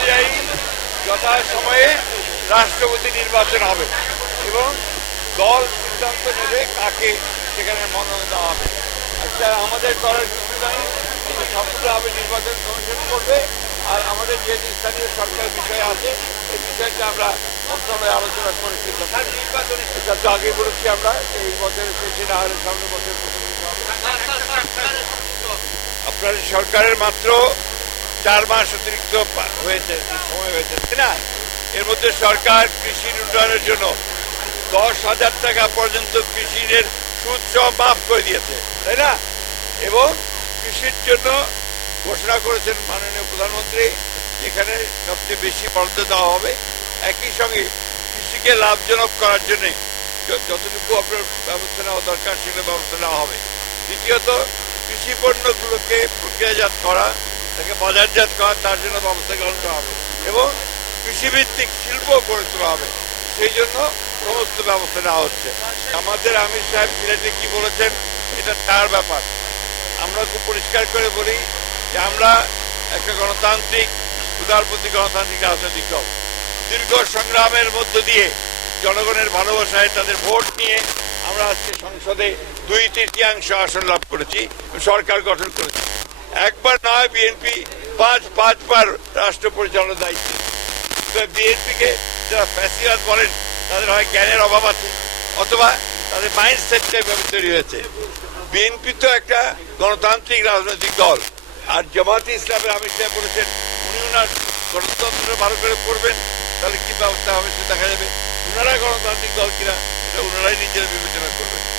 অনুযায়ী যথাসময়ে রাষ্ট্রপতি নির্বাচন হবে এবং দল সিদ্ধান্ত নেবে কাকে সেখানে মনোনয়ন দেওয়া হবে। আচ্ছা, আমাদের করার কিছু নাই, সম্পূর্ণভাবে নির্বাচন কমিশন করবে। আর আমাদের যে স্থানীয় সরকারের বিষয় আছে এই বিষয়টা আমরা মন্ত্রণালয়ে আলোচনা করে এটা তো আগে বলেছি আমরা এই বছরের শেষে না হলে সামনের বছর আপনার সরকারের মাত্র 4 মাস অতিরিক্ত হয়েছে, সময় হয়েছে, তাই না? এর মধ্যে সরকার কৃষির উন্নয়নের জন্য 10,000 টাকা পর্যন্ত কৃষির সুদ সহ মাফ করে দিয়েছে, তাই না? এবং কৃষির জন্য ঘোষণা করেছেন মাননীয় প্রধানমন্ত্রী যেখানে সবচেয়ে বেশি বরাদ্দ দেওয়া হবে। একই সঙ্গে কৃষিকে লাভজনক করার জন্য যতটুকু আপনার ব্যবস্থা নেওয়া দরকার সেগুলো ব্যবস্থা নেওয়া হবে। দ্বিতীয়ত কৃষি পণ্যগুলোকে প্রক্রিয়াজাত করা, তাকে বাজারজাত করা, তার জন্য ব্যবস্থা গ্রহণ করা হবে এবং কৃষিভিত্তিক শিল্প গড়ে তোলা হবে। সেই জন্য সমস্ত ব্যবস্থা নেওয়া হচ্ছে। আমাদের আমির সাহেব সিলেটে কি বলেছেন এটা তার ব্যাপার। আমরা খুব পরিষ্কার করে বলি যে আমরা একটা গণতান্ত্রিক উদারপন্থী গণতান্ত্রিক রাজনৈতিক দল। দীর্ঘ সংগ্রামের মধ্য দিয়ে জনগণের ভালোবাসায় তাদের ভোট নিয়ে আমরা আজকে সংসদে 2/3 আসন লাভ করেছি, সরকার গঠন করেছি। একবার নয়, বিএনপি 5বার রাষ্ট্র পরিচালনার দায়িত্ব। বিএনপিকে যারা ফ্যাসিবাদ বলেন তাদের হয় জ্ঞানের অভাব আছে অথবা তাদের মাইন্ডসেটটা এভাবে তৈরি হয়েছে। বিএনপি তো একটা গণতান্ত্রিক রাজনৈতিক দল, আর জামায়াতে ইসলামের আমির সাহেব বলেছেন উনি ওনার গণতন্ত্র ভালো করে করবেন, তাহলে কি ব্যবস্থা হবে সে দেখা যাবে। ওনারা গণতান্ত্রিক দল কিনা এটা ওনারাই নিজেরা বিবেচনা করবেন।